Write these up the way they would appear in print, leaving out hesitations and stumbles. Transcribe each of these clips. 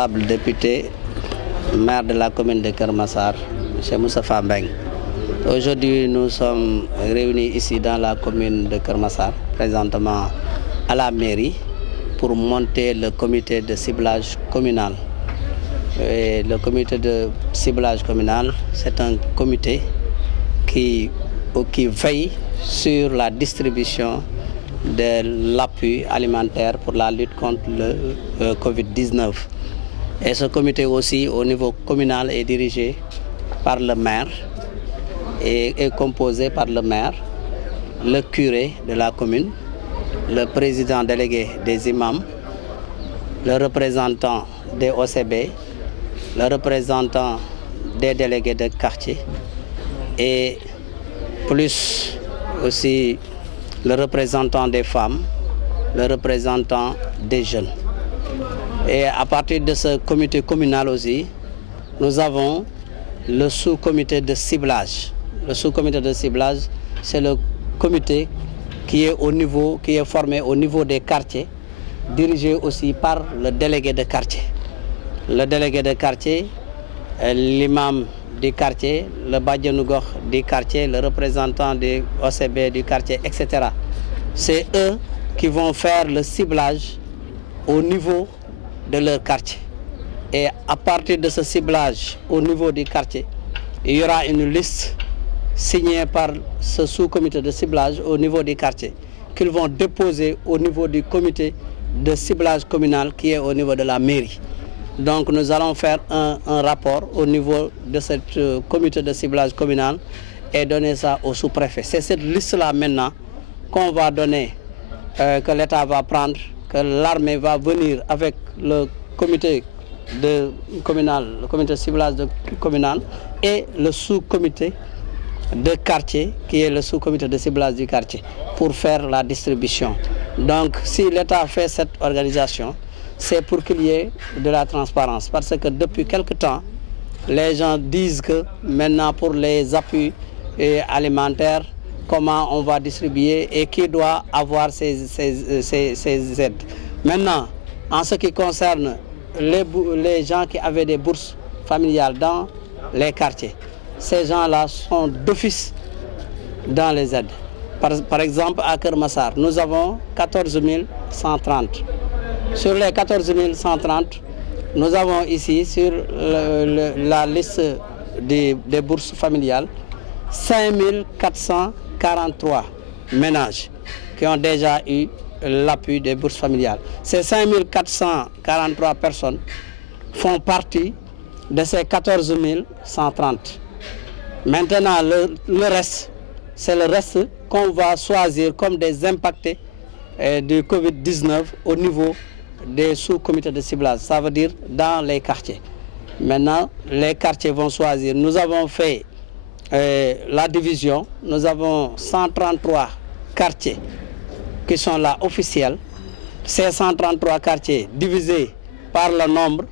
l'honorable député, maire de la commune de Keur Massar, M. Moustapha Mbeng. Aujourd'hui, nous sommes réunis ici dans la commune de Keur Massar, présentement à la mairie, pour monter le comité de ciblage communal. Et le comité de ciblage communal, c'est un comité qui veille sur la distribution de l'appui alimentaire pour la lutte contre le Covid-19. Et ce comité aussi, au niveau communal, est dirigé par le maire et est composé par le maire, le curé de la commune, le président délégué des imams, le représentant des OCB, le représentant des délégués de quartier et plus aussi le représentant des femmes, le représentant des jeunes. Et à partir de ce comité communal aussi, nous avons le sous-comité de ciblage. Le sous-comité de ciblage, c'est le comité qui est formé au niveau des quartiers, dirigé aussi par le délégué de quartier. Le délégué de quartier, l'imam du quartier, le badjanougor du quartier, le représentant du OCB du quartier, etc. C'est eux qui vont faire le ciblage au niveau de leur quartier. Et à partir de ce ciblage au niveau du quartier, il y aura une liste signée par ce sous-comité de ciblage au niveau du quartier qu'ils vont déposer au niveau du comité de ciblage communal qui est au niveau de la mairie. Donc nous allons faire un rapport au niveau de ce comité de ciblage communal et donner ça au sous-préfet. C'est cette liste-là maintenant qu'on va donner, que l'État va prendre, que l'armée va venir avec le comité de ciblage communal et le sous-comité de quartier qui est le sous-comité de ciblage du quartier pour faire la distribution. Donc si l'État fait cette organisation, c'est pour qu'il y ait de la transparence. Parce que depuis quelque temps, les gens disent que maintenant pour les appuis alimentaires, comment on va distribuer et qui doit avoir ces aides. Maintenant, en ce qui concerne les gens qui avaient des bourses familiales dans les quartiers, ces gens-là sont d'office dans les aides. Par exemple, à Keur Massar, nous avons 14 130. Sur les 14 130, nous avons ici sur la liste des bourses familiales 5 443 ménages qui ont déjà eu l'appui des bourses familiales. Ces 5 443 personnes font partie de ces 14 130. Maintenant, le reste, c'est le reste qu'on va choisir comme des impactés du Covid-19 au niveau des sous-comités de ciblage, ça veut dire dans les quartiers. Maintenant, les quartiers vont choisir. Nous avons fait la division, nous avons 133 quartiers qui sont là officiels. Ces 133 quartiers divisés par le nombre,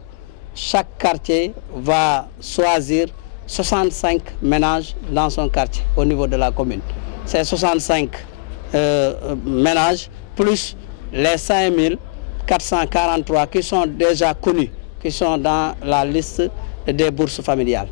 chaque quartier va choisir 65 ménages dans son quartier au niveau de la commune. Ces 65 ménages plus les 5 443 qui sont déjà connus, qui sont dans la liste des bourses familiales.